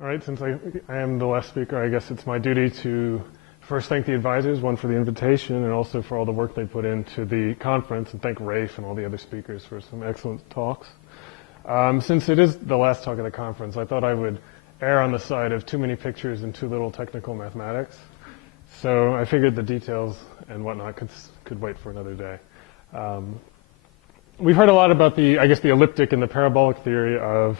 All right, since I am the last speaker, I guess it's my duty to first thank the advisors, one for the invitation and also for all the work they put into the conference, and thank Rafe and all the other speakers for some excellent talks. Since it is the last talk of the conference, I thought I would err on the side of too many pictures and too little technical mathematics. So I figured the details and whatnot could wait for another day. We've heard a lot about the elliptic and the parabolic theory of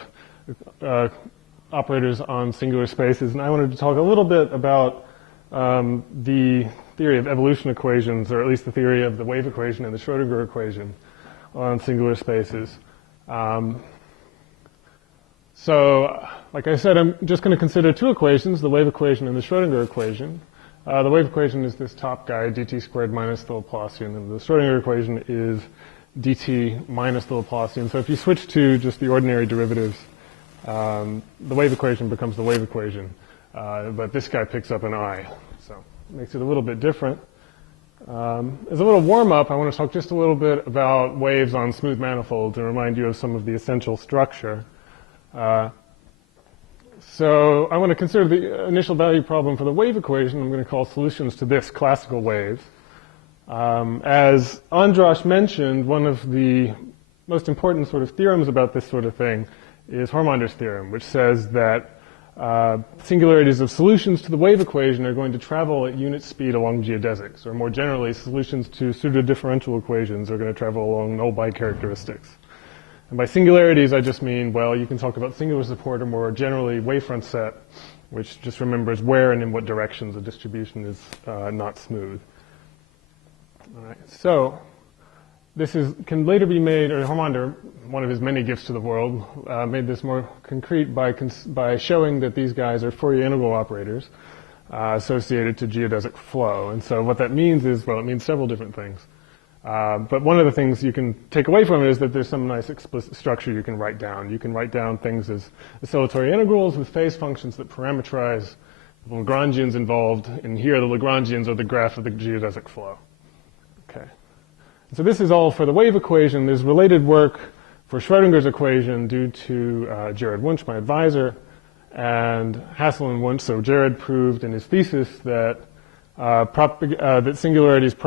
operators on singular spaces, and I wanted to talk a little bit about the theory of evolution equations, or at least the theory of the wave equation and the Schrodinger equation on singular spaces. So, like I said, I'm just going to consider two equations, the wave equation and the Schrodinger equation. The wave equation is this top guy, dt squared minus the Laplacian, and the Schrodinger equation is dt minus the Laplacian. So if you switch to just the ordinary derivatives, the wave equation becomes the wave equation, but this guy picks up an I, so it makes it a little bit different. As a little warm-up, I want to talk just a little bit about waves on smooth manifolds and remind you of some of the essential structure. So I want to consider the initial value problem for the wave equation. I'm going to call solutions to this classical wave. As Andras mentioned, one of the most important sort of theorems about this sort of thing is Hormonder's theorem, which says that singularities of solutions to the wave equation are going to travel at unit speed along geodesics, or more generally, solutions to pseudo-differential equations are going to travel along null bicharacteristics. And by singularities, I just mean, well, you can talk about singular support or more generally wavefront set, which just remembers where and in what directions a distribution is not smooth. All right, so this can later be made, or Hormonder, one of his many gifts to the world, made this more concrete by showing that these guys are Fourier integral operators associated to geodesic flow. And so what that means is, well, it means several different things. But one of the things you can take away from it is that there's some nice explicit structure you can write down. You can write down things as oscillatory integrals with phase functions that parameterize the Lagrangians involved. And here the Lagrangians are the graph of the geodesic flow. Okay. So this is all for the wave equation. There's related work for Schrodinger's equation due to Jared Wunsch, my advisor, and Hassel and Wunsch. So Jared proved in his thesis that that singularities to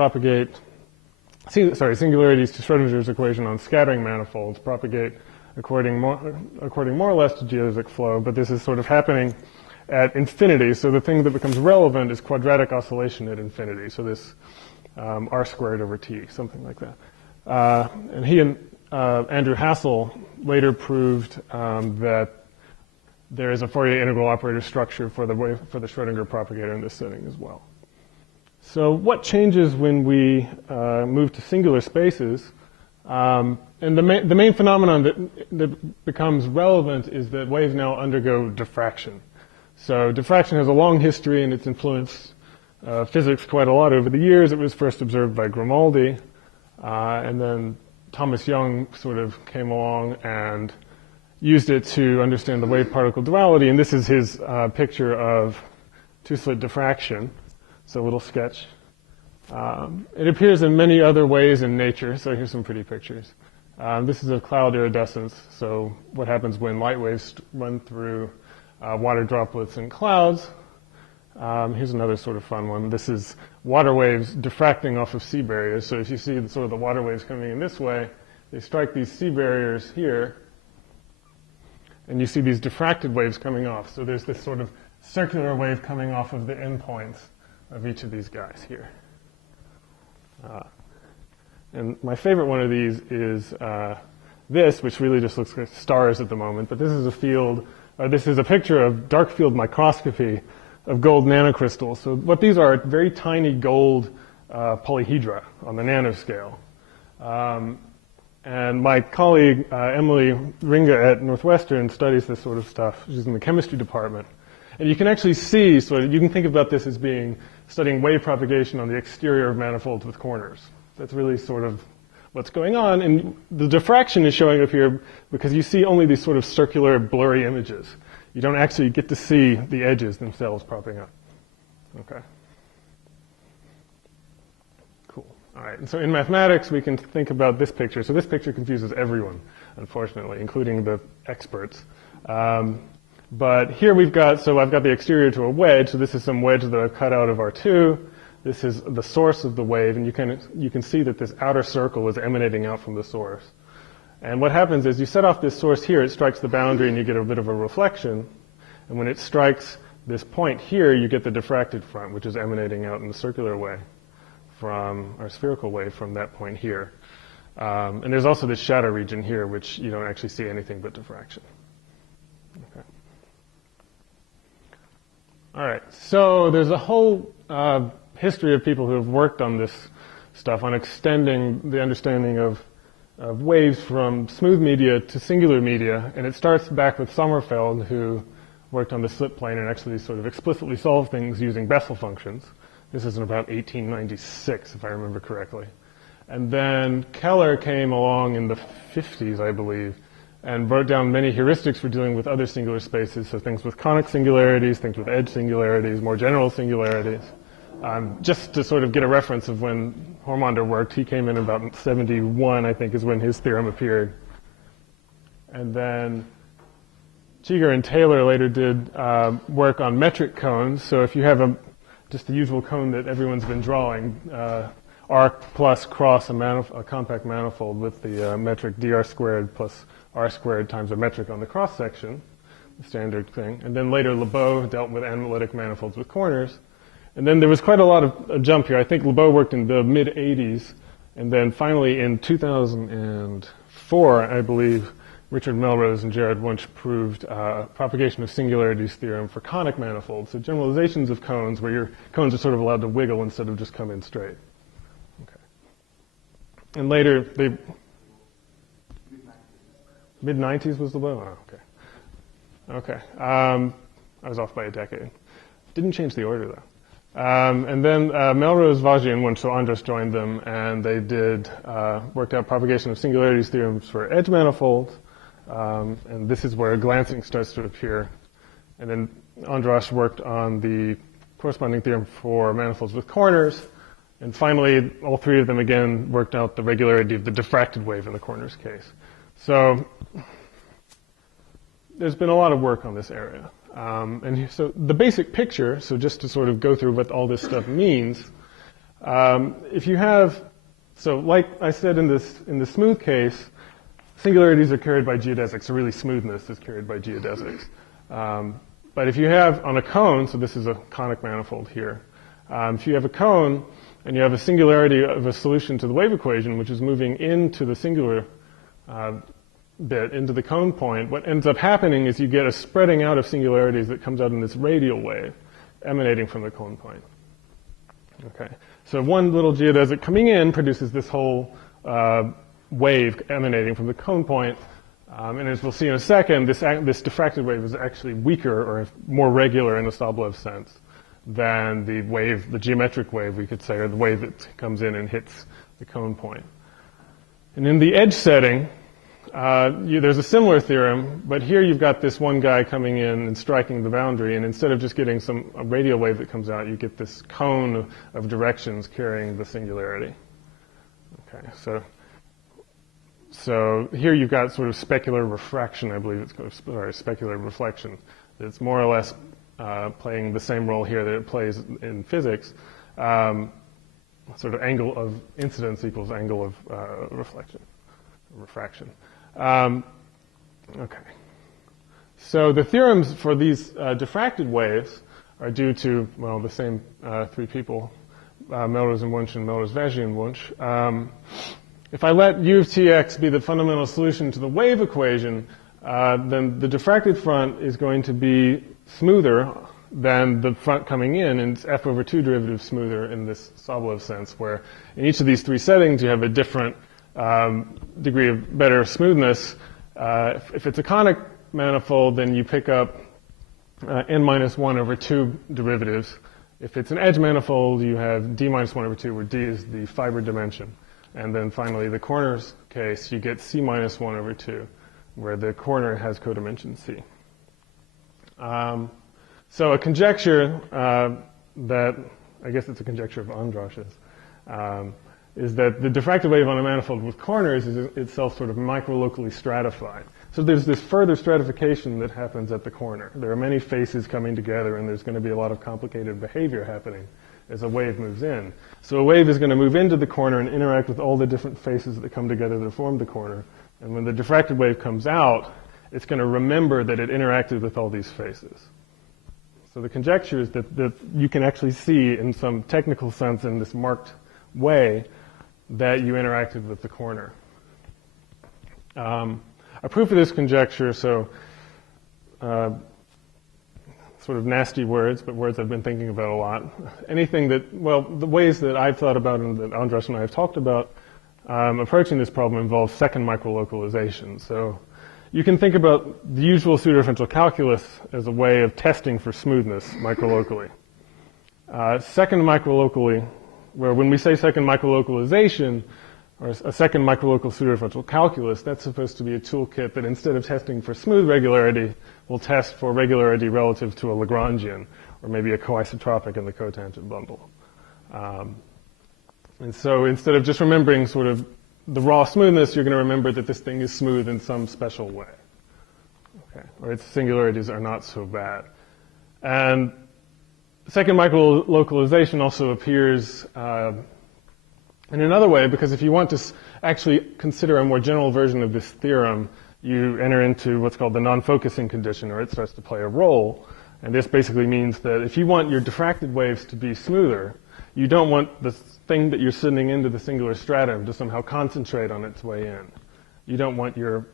Schrodinger's equation on scattering manifolds propagate according more or less to geodesic flow, but this is sort of happening at infinity. So the thing that becomes relevant is quadratic oscillation at infinity. So this r squared over t, something like that. And he and Andrew Hassel later proved that there is a Fourier integral operator structure for the Schrodinger propagator in this setting as well. So what changes when we move to singular spaces? And the main phenomenon that becomes relevant is that waves now undergo diffraction. So diffraction has a long history, and it's influenced physics quite a lot over the years. It was first observed by Grimaldi, and then Thomas Young sort of came along and used it to understand the wave-particle duality, and this is his picture of two-slit diffraction. So a little sketch. It appears in many other ways in nature, so here's some pretty pictures. This is a cloud iridescence, so what happens when light waves run through water droplets in clouds. Here's another sort of fun one. This is water waves diffracting off of sea barriers. So if you see sort of the water waves coming in this way, they strike these sea barriers here, and you see these diffracted waves coming off. So there's this sort of circular wave coming off of the endpoints of each of these guys here. And my favorite one of these is this, which really just looks like stars at the moment, but this is this is a picture of dark field microscopy of gold nanocrystals. So what these are very tiny gold polyhedra on the nanoscale. And my colleague, Emily Ringa at Northwestern, studies this sort of stuff. She's in the chemistry department. And you can actually see, you can think about this as being studying wave propagation on the exterior of manifolds with corners. That's really sort of what's going on. And the diffraction is showing up here because you see only these sort of circular, blurry images. You don't actually get to see the edges themselves propping up. Okay. Cool. All right. And so in mathematics, we can think about this picture. So this picture confuses everyone, unfortunately, including the experts. But here we've got, so I've got the exterior to a wedge, so this is some wedge that I've cut out of R2. This is the source of the wave, and you can see that this outer circle is emanating out from the source. And what happens is you set off this source here, it strikes the boundary, and you get a bit of a reflection. And when it strikes this point here, you get the diffracted front, which is emanating out in the circular way from our spherical wave from that point here. And there's also this shadow region here, which you don't actually see anything but diffraction. Okay. All right, so there's a whole history of people who have worked on this stuff, on extending the understanding of waves from smooth media to singular media, and it starts back with Sommerfeld, who worked on the slip plane and actually sort of explicitly solved things using Bessel functions. This is in about 1896, if I remember correctly. And then Keller came along in the 50s, I believe, and wrote down many heuristics for dealing with other singular spaces, so things with conic singularities, things with edge singularities, more general singularities. Just to sort of get a reference of when Hormander worked, he came in about 71, I think, is when his theorem appeared. And then Cheeger and Taylor later did work on metric cones. So if you have just the usual cone that everyone's been drawing, R plus cross a compact manifold with the metric dr squared plus r squared times a metric on the cross section, the standard thing. And then later LeBeau dealt with analytic manifolds with corners. And then there was quite a lot of a jump here. I think LeBeau worked in the mid-'80s. And then finally in 2004, I believe, Richard Melrose and Jared Wunsch proved propagation of singularities theorem for conic manifolds, so generalizations of cones where your cones are sort of allowed to wiggle instead of just come in straight. Okay. And later, mid-90s was LeBeau? Oh, okay. Okay. I was off by a decade. Didn't change the order, though. And then Melrose, Vaugier, and Wunsch, so Andras joined them, and they worked out propagation of singularities theorems for edge manifolds. And this is where glancing starts to appear. And then Andras worked on the corresponding theorem for manifolds with corners. And finally, all three of them again worked out the regularity of the diffracted wave in the corners case. So there's been a lot of work on this area. And so the basic picture, so just to sort of go through what all this stuff means, if you have, so like I said in the smooth case, singularities are carried by geodesics, so really smoothness is carried by geodesics. But if you have on a cone, so this is a conic manifold here, if you have a cone and you have a singularity of a solution to the wave equation, which is moving into the singular bit, into the cone point, what ends up happening is you get a spreading out of singularities that comes out in this radial wave emanating from the cone point. Okay, so one little geodesic coming in produces this whole wave emanating from the cone point. And as we'll see in a second, this diffracted wave is actually weaker or more regular in a Sobolev sense than the wave, the geometric wave, we could say, or the wave that comes in and hits the cone point. And in the edge setting, there's a similar theorem, but here you've got this one guy coming in and striking the boundary, and instead of just getting a radial wave that comes out, you get this cone of directions carrying the singularity. Okay, so here you've got sort of specular refraction, I believe it's called, or specular reflection. It's more or less playing the same role here that it plays in physics. Sort of angle of incidence equals angle of refraction. Okay. So the theorems for these diffracted waves are due to, well, the same three people, Melrose and Wunsch and Melrose, Vaugier, and Wunsch. If I let U of Tx be the fundamental solution to the wave equation, then the diffracted front is going to be smoother than the front coming in, and it's f over 2 derivative smoother in this Sobolev sense, where in each of these three settings you have a different degree of better smoothness. If it's a conic manifold, then you pick up n minus 1 over 2 derivatives. If it's an edge manifold, you have d minus 1 over 2, where d is the fiber dimension. And then finally, the corners case, you get c minus 1 over 2, where the corner has codimension c. So a conjecture that, I guess it's a conjecture of Andras's, is that the diffracted wave on a manifold with corners is itself sort of microlocally stratified. So there's this further stratification that happens at the corner. There are many faces coming together, and there's going to be a lot of complicated behavior happening as a wave moves in. So a wave is going to move into the corner and interact with all the different faces that come together to form the corner. And when the diffracted wave comes out, it's going to remember that it interacted with all these faces. So the conjecture is that you can actually see, in some technical sense, in this marked way, that you interacted with the corner. A proof of this conjecture, so sort of nasty words, but words I've been thinking about a lot. Anything that, well, the ways that I've thought about and that Andras and I have talked about approaching this problem involves second microlocalization. So you can think about the usual pseudodifferential calculus as a way of testing for smoothness microlocally. Second microlocally, where when we say second microlocalization, or a second microlocal pseudodifferential calculus, that's supposed to be a toolkit that instead of testing for smooth regularity, will test for regularity relative to a Lagrangian, or maybe a coisotropic in the cotangent bundle. And so instead of just remembering sort of the raw smoothness, you're going to remember that this thing is smooth in some special way. Okay, or its singularities are not so bad. And second microlocalization also appears in another way, because if you want to actually consider a more general version of this theorem, you enter into what's called the NonFocusing Condition, or it starts to play a role. And this basically means that if you want your diffracted waves to be smoother, you don't want the thing that you're sending into the singular stratum to somehow concentrate on its way in. You don't want your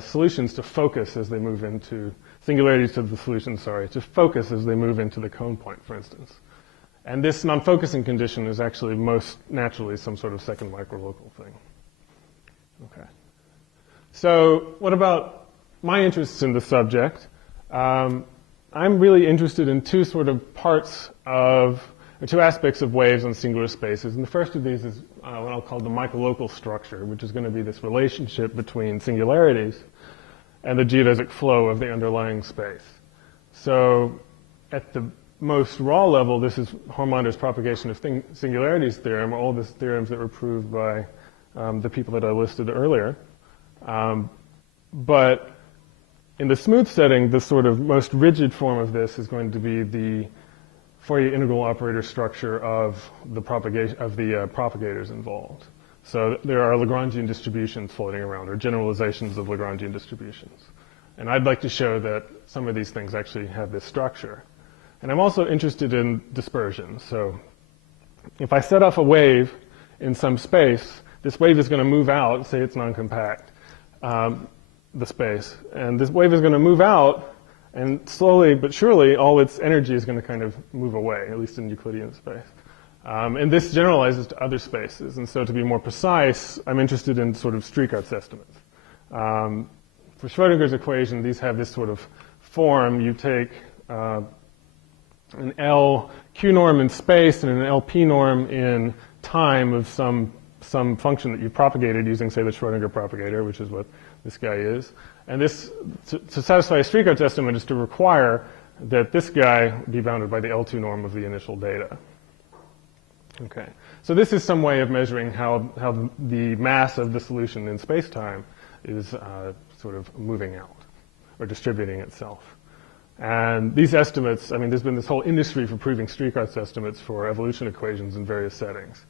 solutions to focus as they move into, singularities of the solution, to focus as they move into the cone point, for instance. And this non-focusing condition is actually most naturally some sort of second microlocal thing. Okay. So what about my interests in the subject? I'm really interested in two sort of parts of, or two aspects of waves on singular spaces. And the first of these is what I'll call the microlocal structure, which is going to be this relationship between singularities and the geodesic flow of the underlying space. So at the most raw level, this is Hormonder's propagation of singularities theorem, or all the theorems that were proved by the people that I listed earlier. But in the smooth setting, the sort of most rigid form of this is going to be the Fourier integral operator structure of the propagators involved. So there are Lagrangian distributions floating around, or generalizations of Lagrangian distributions. And I'd like to show that some of these things actually have this structure. And I'm also interested in dispersion. So if I set off a wave in some space, this wave is going to move out, say it's non-compact, the space. And this wave is going to move out, and slowly but surely all its energy is going to kind of move away, at least in Euclidean space. And this generalizes to other spaces. And so to be more precise, I'm interested in sort of Streeckart estimates. For Schrödinger's equation, these have this sort of form. You take an LQ norm in space and an LP norm in time of some function that you propagated using, say, the Schrödinger propagator, which is what this guy is. And this, to satisfy a Streeckart estimate, is to require that this guy be bounded by the L2 norm of the initial data. Okay. So this is some way of measuring how the mass of the solution in space-time is sort of moving out or distributing itself. And these estimates, I mean, there's been this whole industry for proving Streeckart estimates for evolution equations in various settings.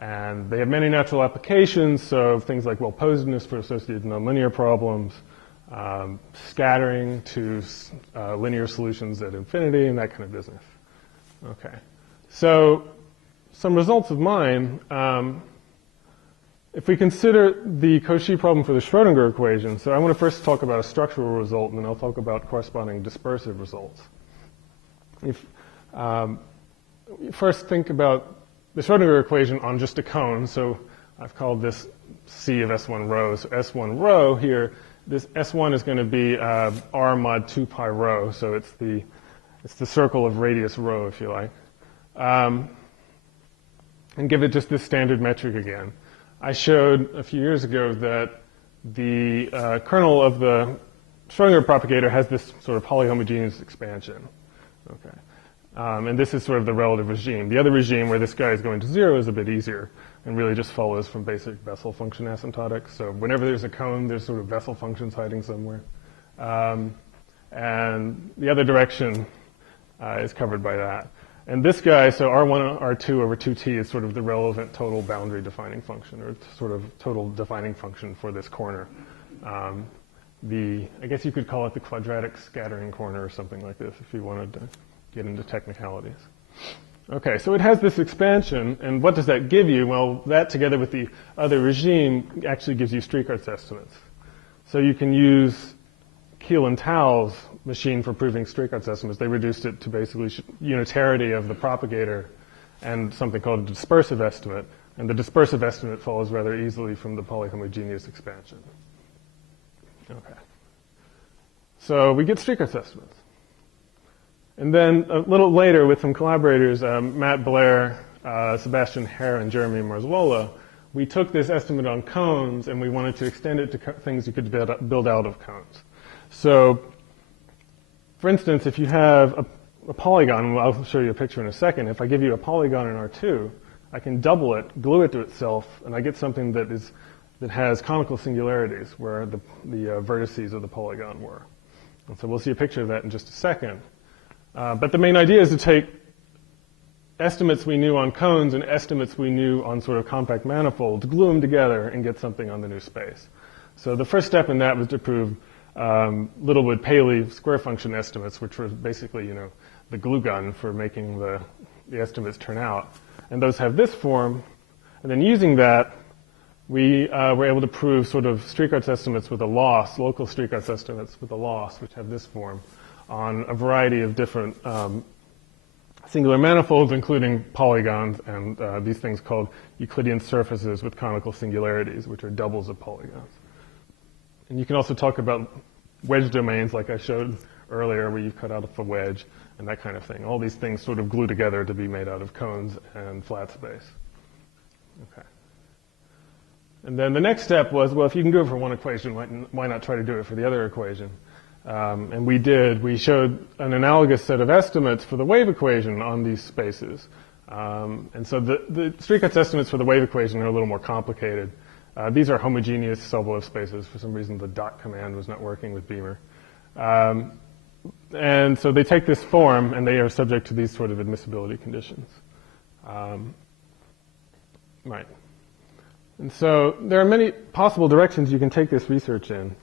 And they have many natural applications, so things like well-posedness for associated nonlinear problems, scattering to linear solutions at infinity, and that kind of business. Okay. So some results of mine. If we consider the Cauchy problem for the Schrödinger equation, so I want to first talk about a structural result, and then I'll talk about corresponding dispersive results. If first think about the Schrödinger equation on just a cone, so I've called this C of S1 rho. So S1 rho here, this S1 is going to be R mod 2 pi rho, so it's the circle of radius rho, if you like. And give it just this standard metric again. I showed a few years ago that the kernel of the Schrödinger propagator has this sort of polyhomogeneous expansion. Okay. And this is sort of the relative regime. The other regime where this guy is going to 0 is a bit easier. and really just follows from basic Bessel function asymptotics. So whenever there's a cone, there's sort of Bessel functions hiding somewhere. And the other direction is covered by that. And this guy, so R1, R2 over 2t is sort of the relevant total boundary defining function, or sort of total defining function for this corner. I guess you could call it the quadratic scattering corner or something like this if you wanted to get into technicalities. Okay, so it has this expansion, and what does that give you? Well, that together with the other regime actually gives you streak arcs estimates. So you can use Keel and Tau's machine for proving streak arcs estimates. They reduced it to basically unitarity of the propagator and something called a dispersive estimate, and the dispersive estimate follows rather easily from the polyhomogeneous expansion. Okay. So we get streak arcs estimates. And then a little later, with some collaborators, Matt Blair, Sebastian Hare, and Jeremy Marzuola, we took this estimate on cones and we wanted to extend it to things you could build out of cones. So, for instance, if you have a polygon, and I'll show you a picture in a second, if I give you a polygon in R2, I can double it, glue it to itself, and I get something that has conical singularities where the vertices of the polygon were. And so we'll see a picture of that in just a second. But the main idea is to take estimates we knew on cones and estimates we knew on sort of compact manifolds, glue them together, and get something on the new space. So the first step in that was to prove Littlewood-Paley square function estimates, which were basically, the glue gun for making the estimates turn out. And those have this form. And then using that, we were able to prove sort of streak arcs estimates with a loss, local streak arcs estimates with a loss, which have this form, on a variety of different singular manifolds, including polygons and these things called Euclidean surfaces with conical singularities, which are doubles of polygons. And you can also talk about wedge domains like I showed earlier, where you cut out a wedge and that kind of thing. All these things sort of glue together to be made out of cones and flat space. Okay. And then the next step was, well, if you can do it for one equation, why not try to do it for the other equation? And we did. We showed an analogous set of estimates for the wave equation on these spaces. And so the streak arcs estimates for the wave equation are a little more complicated. These are homogeneous Sobolev spaces. For some reason, the dot command was not working with Beamer. And so they take this form, and they are subject to these sort of admissibility conditions. Right. And so there are many possible directions you can take this research in.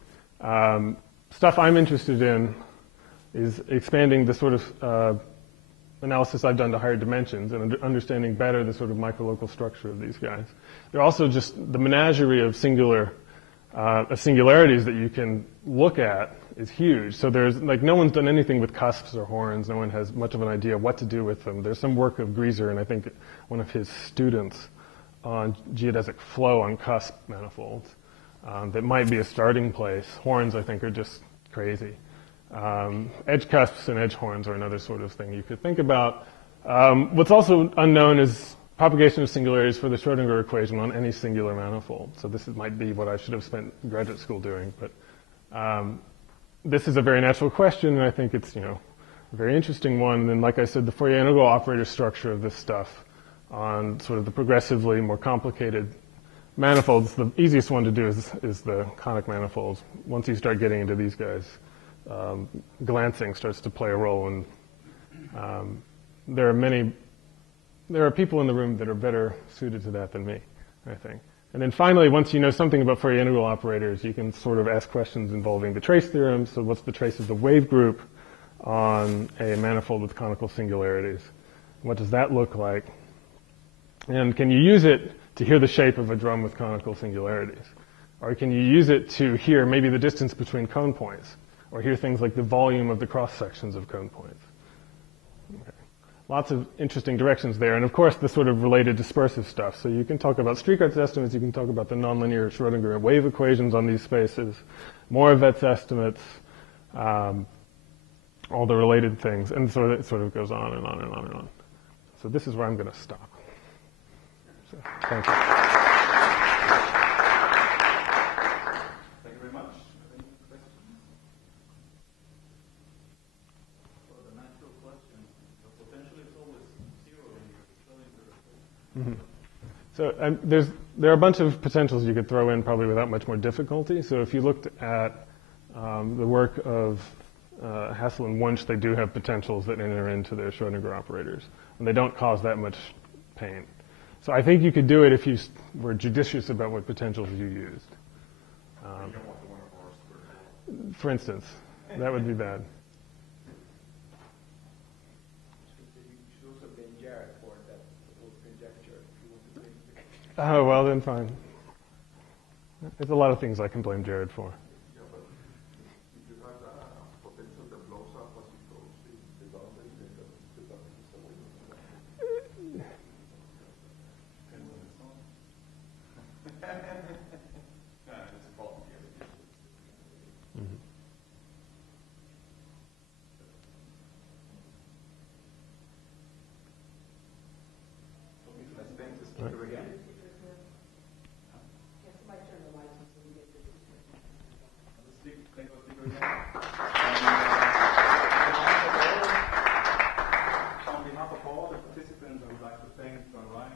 Stuff I'm interested in is expanding the sort of analysis I've done to higher dimensions and understanding better the sort of microlocal structure of these guys. They're also just the menagerie of singularities that you can look at is huge. So there's no one's done anything with cusps or horns. No one has much of an idea what to do with them. There's some work of Grieser and I think one of his students on geodesic flow on cusp manifolds that might be a starting place. Horns, I think, are just crazy. Edge cusps and edge horns are another sort of thing you could think about. What's also unknown is propagation of singularities for the Schrodinger equation on any singular manifold. So this might be what I should have spent graduate school doing. But this is a very natural question, and I think it's a very interesting one. And like I said, the Fourier integral operator structure of this stuff on sort of the progressively more complicated manifolds, the easiest one to do is the conic manifolds. Once you start getting into these guys, glancing starts to play a role, and there are people in the room that are better suited to that than me, I think. And then finally, once you know something about Fourier integral operators, you can sort of ask questions involving the trace theorem. So what's the trace of the wave group on a manifold with conical singularities? What does that look like? And can you use it to hear the shape of a drum with conical singularities? Or can you use it to hear maybe the distance between cone points? Or hear things like the volume of the cross-sections of cone points? Okay. Lots of interesting directions there. And of course, the sort of related dispersive stuff. So you can talk about streak arcs estimates. You can talk about the nonlinear Schrodinger wave equations on these spaces. Moravec's estimates. All the related things. And so it sort of goes on and on and on and on. So this is where I'm going to stop. So, thank you. Thank you very much. Any questions? Well, the natural question, the potential is always zero in your Schrodinger equation. So there are a bunch of potentials you could throw in probably without much more difficulty. So if you looked at the work of Hassel and Wunsch, they do have potentials that enter into their Schrodinger operators, and they don't cause that much pain. So I think you could do it if you were judicious about what potentials you used. For instance, that would be bad. Oh, well then fine. There's a lot of things I can blame Jared for. Yeah, but if you have a potential that blows up as it goes in the boundary, then the boundary is away. Depends on the song. It's a problem here. Mm-hmm. Let's thank the speaker again. Thank the speaker again. On behalf of all the participants, I would like to thank John Ryan